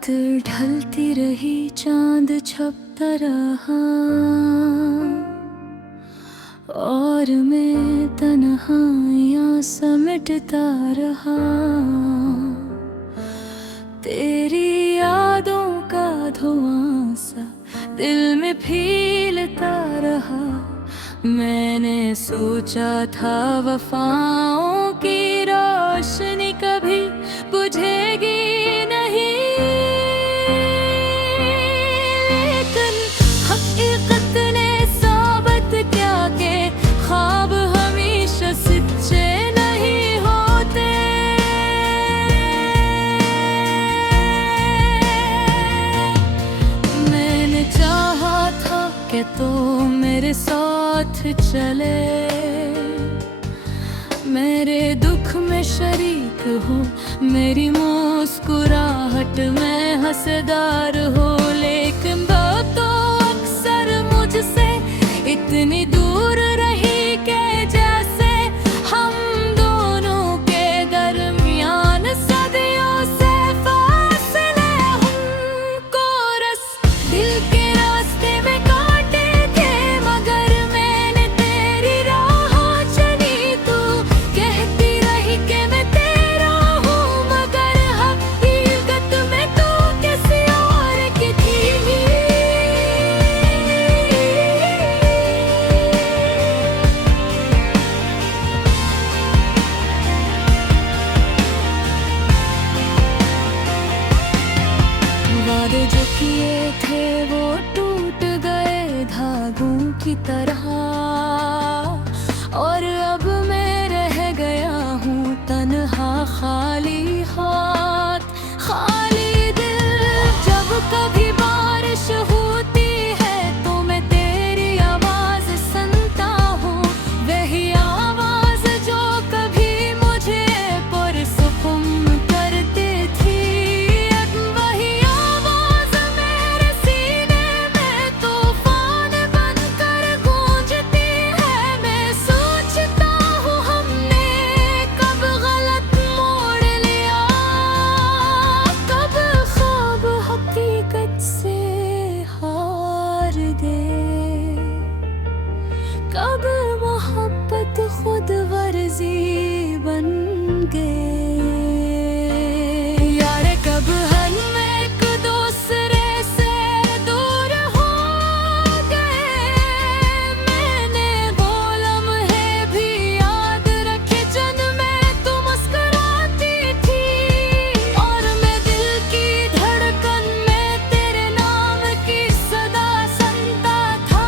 रात ढलती रही, चांद छपता रहा और मैं तन्हाइयाँ समेटता रहा। तेरी यादों का धुआं सा दिल में फीलता रहा। मैंने सोचा था वफाओं की रोशनी कभी बुझेगी नहीं, लेकिन हकीकत ने साबित किया कि ख्वाब हमेशा सच्चे नहीं होते। मैंने चाहा था कि तू मेरे साथ चले, मेरे दुख में शरीक हो, मेरी मुस्कुराहट में हंसदार हो। लेकिन वो तो अक्सर मुझसे इतनी दूर रही कि जैसे हम दोनों के दरमियान सदियों से फासले। हमको रस दिल के रास्ते में काटे थे, मगर मैंने तेरी राह चली। तू कहती रही कि मैं तेरा हूँ, मगर हकीकत में तू किसी और की थी। वादे जो किए थे वो टूट गए धागों की तरह, और अब मैं रह गया हूँ तन्हा, खाली हाथ खाली दिल। जब कभी बारिश होती है तो मैं तेरी आवाज सुनता हूँ, वही आवाज जो कभी मुझे पुरसुकून करती थी। अब वही आवाज मेरे सीने में तूफान बनकर गूंजती है। मैं सोचता हूँ हमने कब गलत मोड़ लिया, कब ख्वाब हकीकत से हार गए, कब मोहब्बत खुद वर्जी बन गए। यार कब हम एक दूसरे से दूर हो गए, मैंने वो लम्हे भी याद रखे जिनमें तू मुस्कुराती थी। और मैं दिल की धड़कन में तेरे नाम की सदा सुनता था।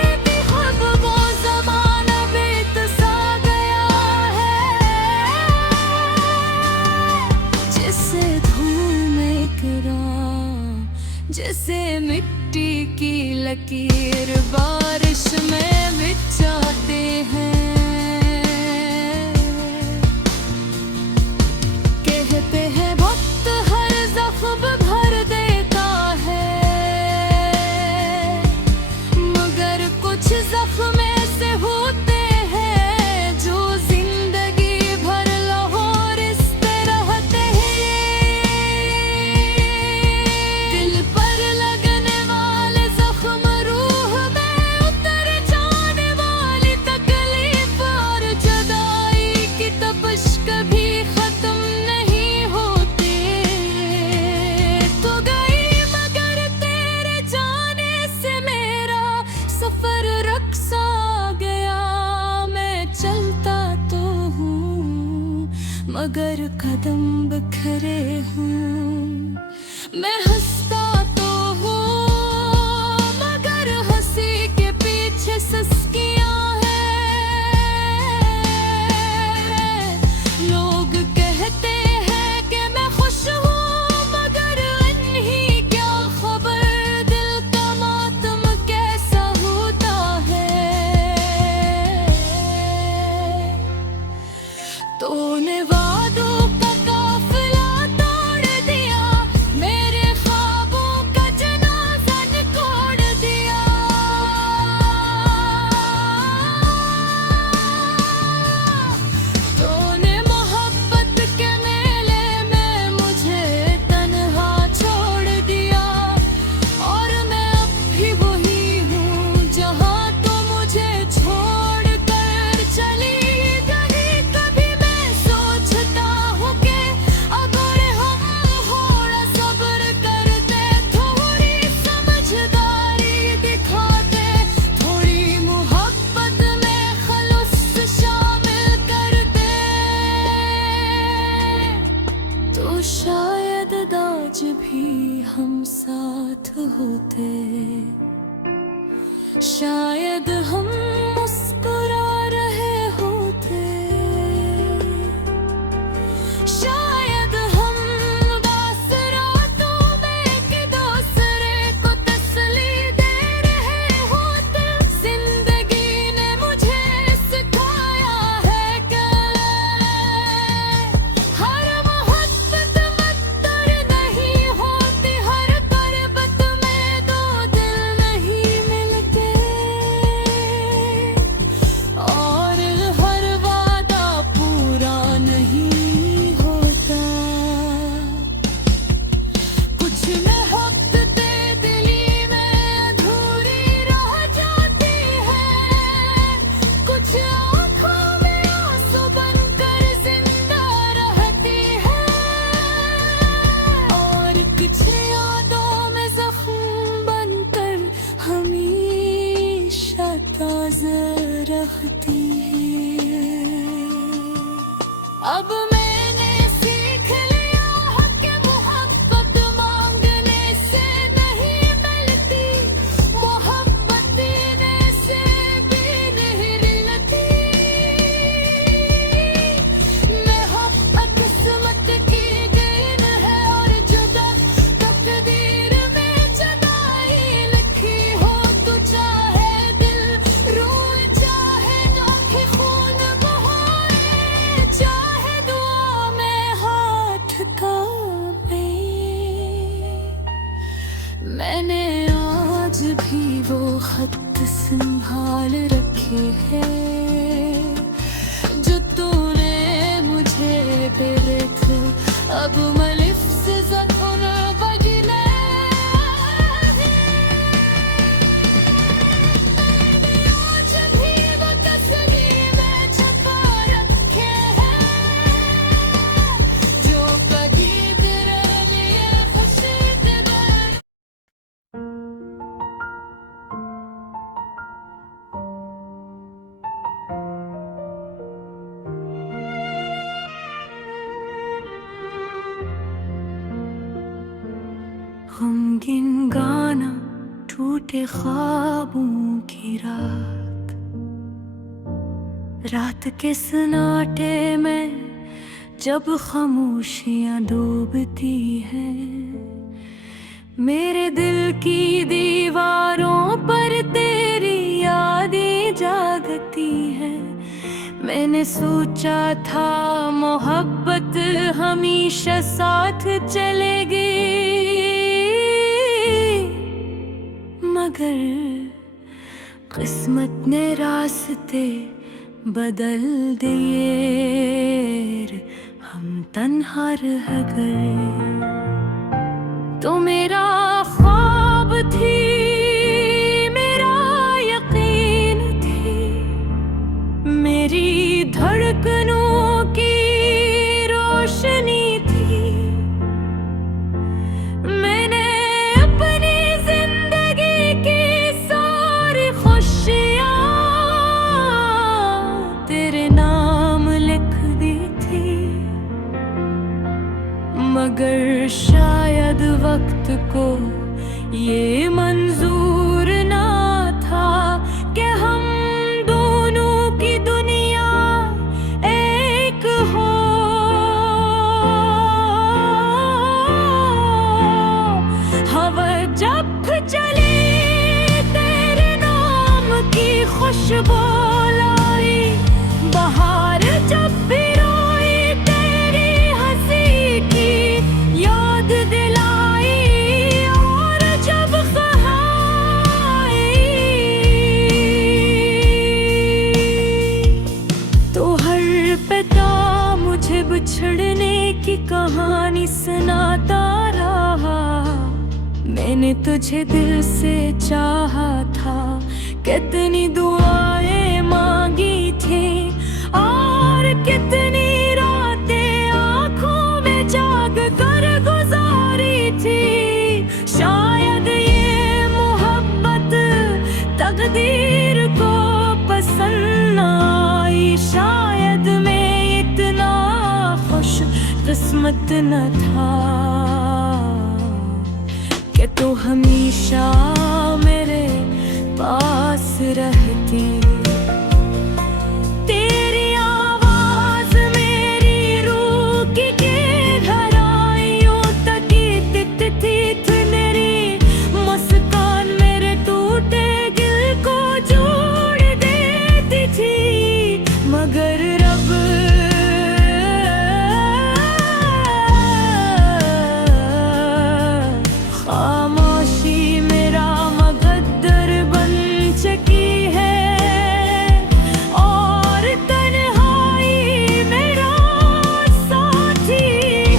एक ख्वाब वो ज़माना बीत सा गया है, जिसे धूम इकराम, जिसे मिट्टी की लकीर बारिश में बिछाते हैं। कहते हैं वक्त हर जख्म भर देता है, मगर कुछ जख्म ऐसे होते हैं जो जिंदगी भर लाहौर रिश्ते रहते हैं। दिल पर लगने वाले जख्म, रूह में उतर जाने वाली तकलीफ, और जुदाई की तपश कभी खत्म नहीं होती। तो गई मगर तेरे जाने से मेरा सफर रक्सा गया। मैं चलता तो हूँ मगर कदम बिखरे हूँ, मैं हंसता तो हूँ मगर हंसी के पीछे सिसकियाँ हैं। लोग कहते हैं कि मैं खुश हूँ, मगर इन्हीं क्या खबर दिल का मातम कैसा होता है। तूने वादों का काफिला तोड़ दिया, मेरे ख्वाब होते, शायद हम मुस्कुरा रहे होते, शायद हम उदास रातों में एक दूसरे को तसल्ली दे रहे होते। जिंदगी ने मुझे सिखाया है कि हर मोहब्बत मत्तर नहीं होती, हर पर्वत में दो दिल नहीं मिलते, और हर वादा पूरा नहीं होता। कुछ मोहब्बतें दिली में अधूरी रह जाती है, कुछ आँखों में आंसू बनकर जिंदा रहती है, और कुछ यादों में जख्म बनकर हमेशा ताज़ा रखती है। अब मैंने सीख लिया है कि मोहब्बत मांगने से नहीं मिलती, मोहब्बत देने से भी नहीं मिलती। मोहब्बत किस्मत की देन है, और जुदा तकदीर में जुदाई लिखी हो। तो चाहे दिल रोए, चाहे आँखें खून बहाए, चाहे दुआ में हाथ कांपे, मैंने आज भी वो खत संभाल रखे हैं जो तूने मुझे भेजे थे। अब मलिफ से ज़ख्म बजने आज भी वो तस्वीर में छुपा रखे हैं, जो कभी तेरे लिए खुशी दे दे। गमगीन गाना टूटे ख्वाबों की रात, रात के सन्नाटे में जब खामोशियां डूबती हैं, मेरे दिल की दीवारों पर तेरी यादें जागती हैं। मैंने सोचा था मोहब्बत हमेशा साथ चलेगी, मगर किस्मत ने रास्ते बदल दिए, हम तन्हा रह गए। तो मेरा ख्वाब थी, मेरा यकीन थी, मेरी धड़कनों की रोशनी थी, मैंने अपनी जिंदगी की सारी खुशियाँ तेरे नाम लिख दी थी, मगर शायद वक्त को ये मंजूर ना था कि हम दोनों की दुनिया एक हो। हवा जब चली तेरे नाम की खुशबू लाई, बहार जब भी रोई तेरी हंसी की याद दिलाई, और जब खहाई तो हर पिता मुझे बिछड़ने की कहानी सुनाता रहा। मैंने तुझे दिल से चाहा था, कितनी दुआएं मांगी थी, और कितनी रातें आंखों में जाग कर गुजारी थी। शायद ये मोहब्बत तकदीर को पसंद न आई, शायद मैं इतना खुश किस्मत न था कि ये तो हमेशा मेरे पास रहती। तेरी आवाज मेरी रूह की गहराइयों तक तिथती थी, मेरी मुस्कान मेरे टूटे दिल को जोड़ देती थी। मगर रब खामोशी मेरा मकद्दर बन चुकी है, और तन्हाई मेरा साथी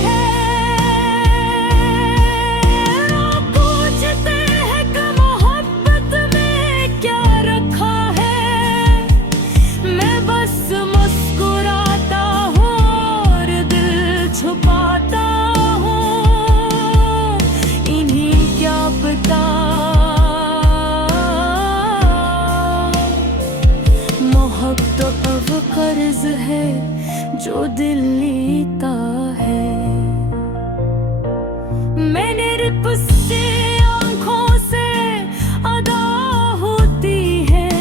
है। लोग पूछते हैं कि मोहब्बत में क्या रखा है, मैं बस मुस्कुराता हूँ और दिल छुपाता हूँ। इन्हीं क्या पता मोहब्बत अब कर्ज है जो दिल लेता है। मैंने रिप से आंखों से अदा होती है,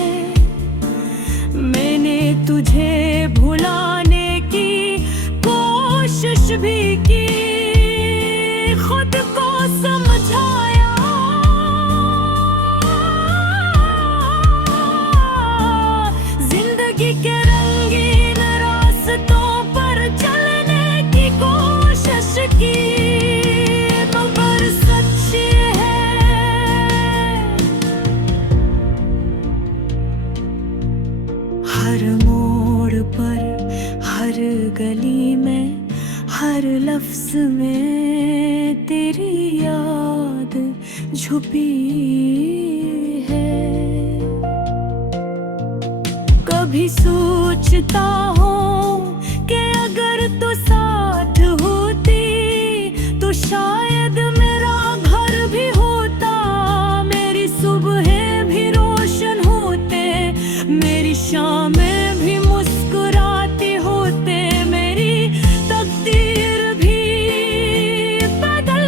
मैंने तुझे भुलाने की कोशिश भी की, खुद को समझाया जिंदगी के रंगीन रास्तों पर चलने की कोशिश की, मगर सच है हर मोड़ पर, हर गली में, हर लफ्ज में तेरी याद छुपी है। कभी सोचता हूँ कि अगर तू साथ होती तो शायद मेरा घर भी होता, मेरी सुबहें भी रोशन होते, मेरी शामें भी मुस्कुराती होते, मेरी तकदीर भी बदल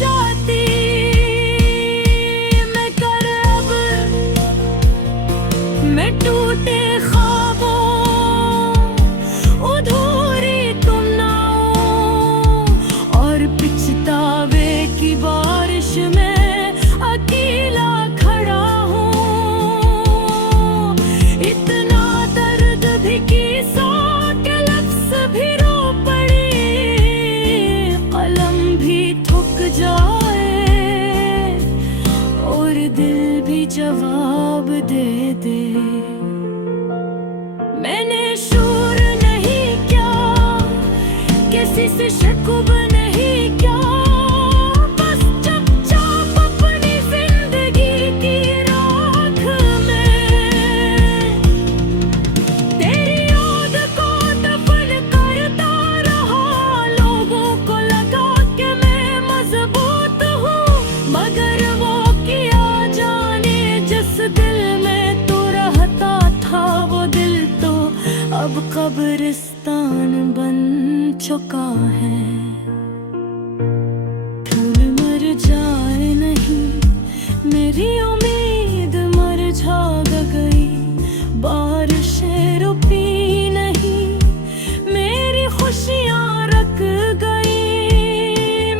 जाती। मैं कर अब मैं टूटे ख्वाबों अधूरी तुम नाओ, और पिछतावे की बारिश में अकेला खड़ा हूँ। इतना दर्द भी किसा के लफ्ज भी रो पड़ी, कलम भी थक जाए और दिल भी जवाब दे दे। मैंने शूर नहीं किया, किसी से शकुब नहीं किया, बस चुपचाप अपनी जिंदगी की राख में तेरी याद को दफन करता रहा। लोगों को लगा कि मैं मजबूत हूँ, मगर वो किया जाने जिस दिल में तू रहता था, वो दिल तो अब कब्रिस्तान बन चुका है। फूल मर जाए नहीं, मेरी उम्मीद मरझा गई, बारिशें रुकी नहीं, मेरी खुशियाँ रख गई।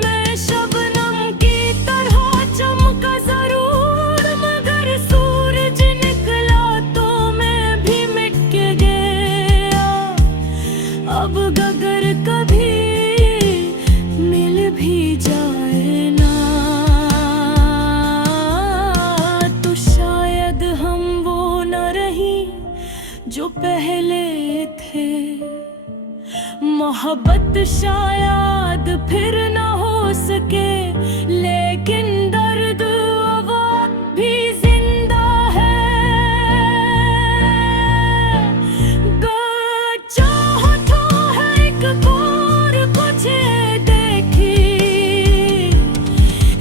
मैं शबनम की तरह चमका जरूर, मगर सूरज निकला तो मैं भी मिट गया। अब अगर कभी मिल भी जाए ना, तो शायद हम वो न रही जो पहले थे। मोहब्बत शायद फिर न हो सके, लेकिन दर्द वो भी जिंदा है। चाहो तो है एक बार कुछ देखी,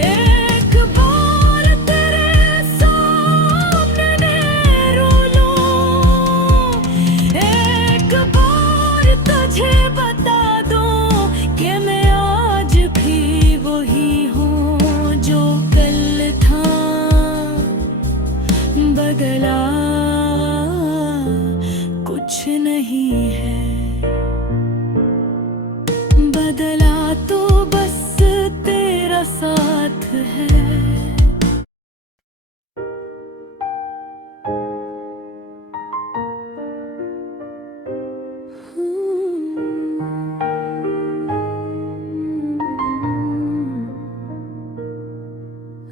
एक बार तेरे सामने रो लूं, एक बार तुझे बता दूं कि मैं आज भी वही हूँ।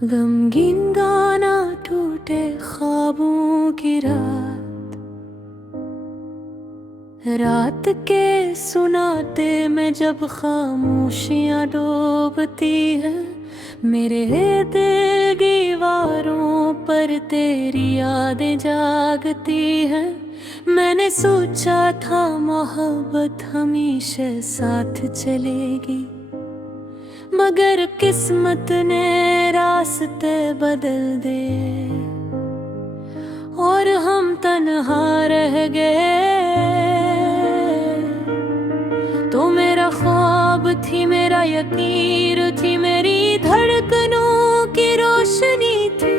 गमगीन गाना टूटे ख्वाबों की रात के सुनाते में जब खामोशियां डूबती है, मेरे दिल दीवारों पर तेरी यादें जागती है। मैंने सोचा था मोहब्बत हमेशा साथ चलेगी, मगर किस्मत ने रास्ते बदल दे और हम तन्हा रह गए। तो मेरा ख्वाब थी, मेरा यकीन थी, मेरी धड़कनों की रोशनी थी।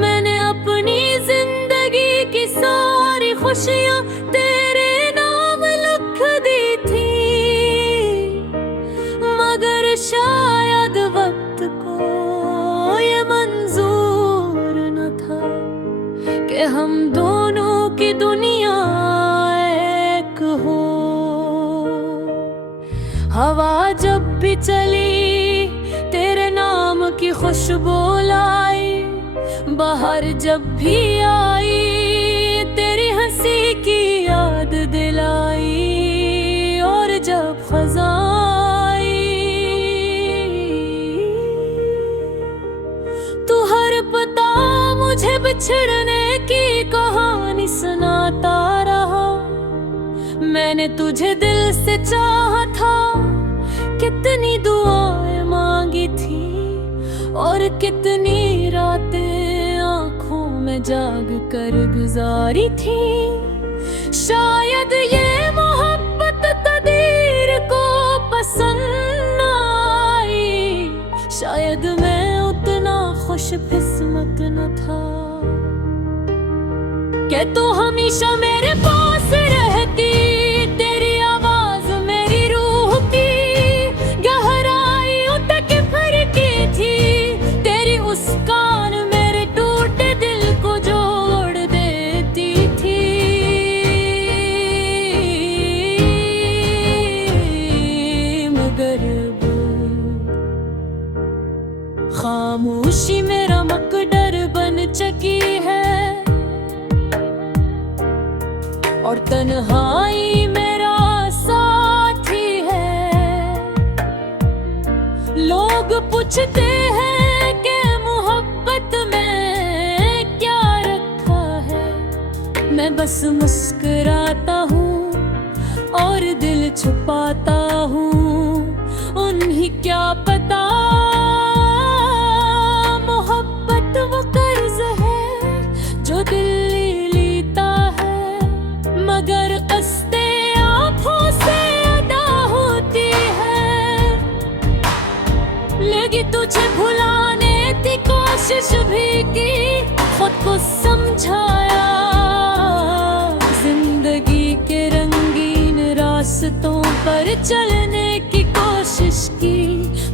मैंने अपनी जिंदगी की सारी खुशियाँ तेरे नाम लिख दी थी, मगर शायद वक्त को ये मंजूर न था कि हम दोनों की दुनिया एक हो। हवा जब भी चली तेरे नाम की खुशबू लाई, बाहर जब भी आई तेरी हंसी की याद दिलाई। और जब खज़ां तू हर पता मुझे बिछड़ने की कहानी सुनाता रहा। मैंने तुझे दिल से चाहा था, कितनी दुआएं मांगी थी और कितनी रातें आंखों में जाग कर गुजारी थी। शायद ये मोहब्बत तकदीर को पसंद न आई, शायद मैं उतना खुश किस्मत न था कि तू हमेशा मेरे पास रहती। तेरी आवाज मेरी रूह की गहराइयों तक फरकी थी, तेरी मुस्कान मेरे टूटे दिल को जोड़ देती थी। मगर खामोशी मेरा मकदर बन चुकी है और तन्हाई मेरा साथी है। लोग पूछते हैं कि मोहब्बत में क्या रखा है, मैं बस मुस्कुराता हूँ और दिल छुपाता हूँ। उन्हें क्या पता मोहब्बत वो कर्ज है जो दिल लेता है, मगर कस्ते आँखों से अदा होती है। लगी तुझे भुलाने की कोशिश भी की, खुद को समझाया, जिंदगी के रंगीन रास्तों पर चलने की कोशिश की,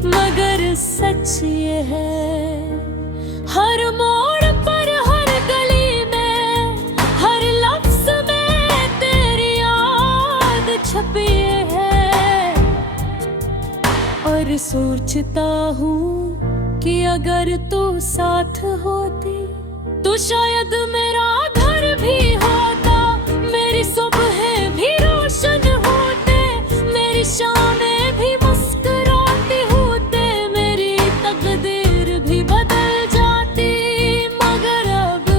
मगर सच ये है हर मोड़ पर, हर गली में, हर लफ्ज में तेरी याद छपी है। और सोचता हूँ कि अगर तू साथ होती तो शायद मेरा घर भी होता, मेरी सुबहें भी रोशन होते, मेरी शामें भी मुस्कुराती होते, मेरी तकदीर भी बदल जाती। मगर अब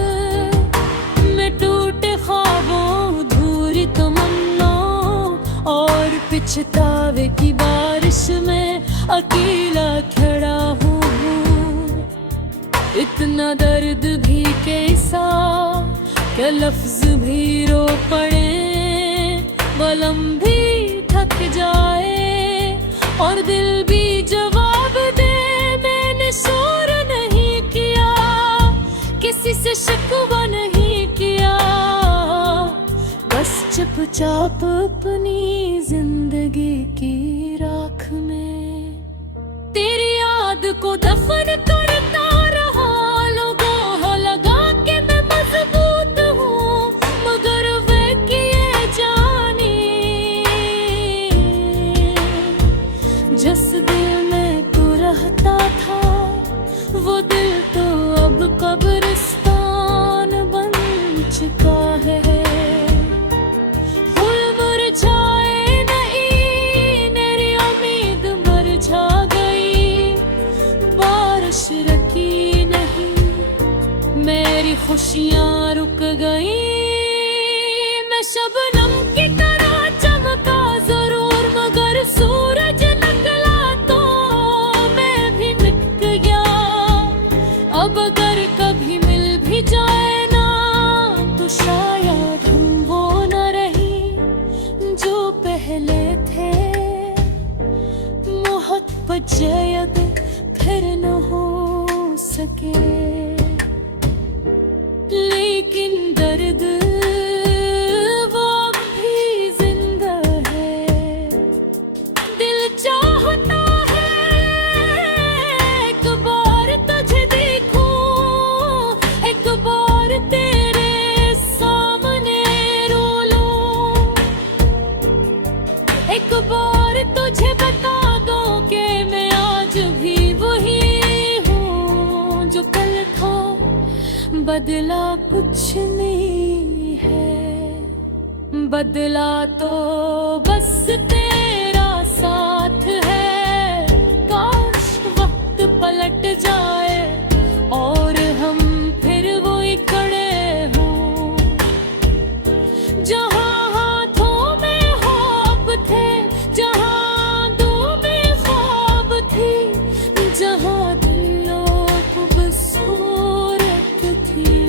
मैं टूटे ख्वाबों, अधूरी तमन्नाओं और पछतावे की बारिश में अकेला खड़ा हूँ। इतना दर्द भी कैसा कि लफ्ज भी रो पड़े, कलम भी थक जाए और दिल भी जवाब दे। मैंने शोर नहीं किया, किसी से शिकवा नहीं किया, बस चुपचाप अपनी जिंदगी की राख में तेरी याद को दफन करता रहा। लोगों को लगा कि मैं मजबूत हूँ, मगर वे किए जाने जिस दिल में तू रहता था वो दिल तो अब कब्रिस्तान बन चुका है। फूल मुरझाए नहीं, मेरी उम्मीद मुरझा गई। बारिश रुकी नहीं, मेरी खुशियाँ रुक गई। मैं शबनम की तरह चमका जरूर, मगर सूरज निकला तो मैं भी मिट गया। अब अगर कभी मिल भी जाए ना, तो शायद हम वो न रही जो पहले थे। मोहब्बत जयद फिर न हो सके, लेकिन दर्द वो भी जिंदा है। दिल चाहता है एक बार तुझे देखूं, एक बार तेरे सामने रो लूं, एक बार तुझे बता दूं कि मैं आज भी वही हूँ जो कल था। बदला कुछ नहीं है, बदला तो बस तेरा साथ है। काश वक्त पलट जाए और हम फिर वही खड़े हों, जहाँ हाथों में ख्वाब थे, जहाँ दिलों में ख्वाब थी, जहाँ दिलों को बसूरत थी।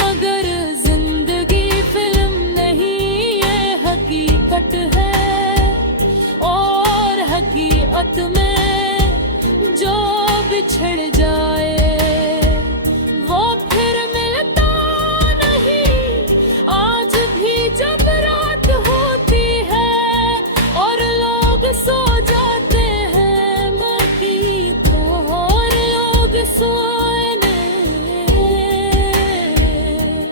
मगर जिंदगी फिल्म नहीं, ये हकीकत है। और हकीकत में जो बिछड़ जाए वो फिर मिलता नहीं। आज भी जब रात होती है और लोग सो जाते हैं, मैं की तो और लोग सोए नहीं।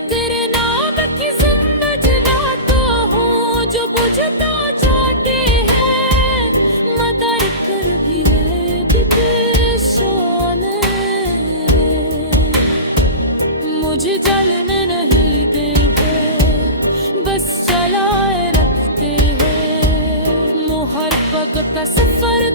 तेरे नाम की जिंदा जलाता हूँ जो बुझता जाती है। मदर कर भी रहे भी परेशान है, मुझे जलने नहीं देते, बस चलाए रखते हैं। मुहब्बत का सफर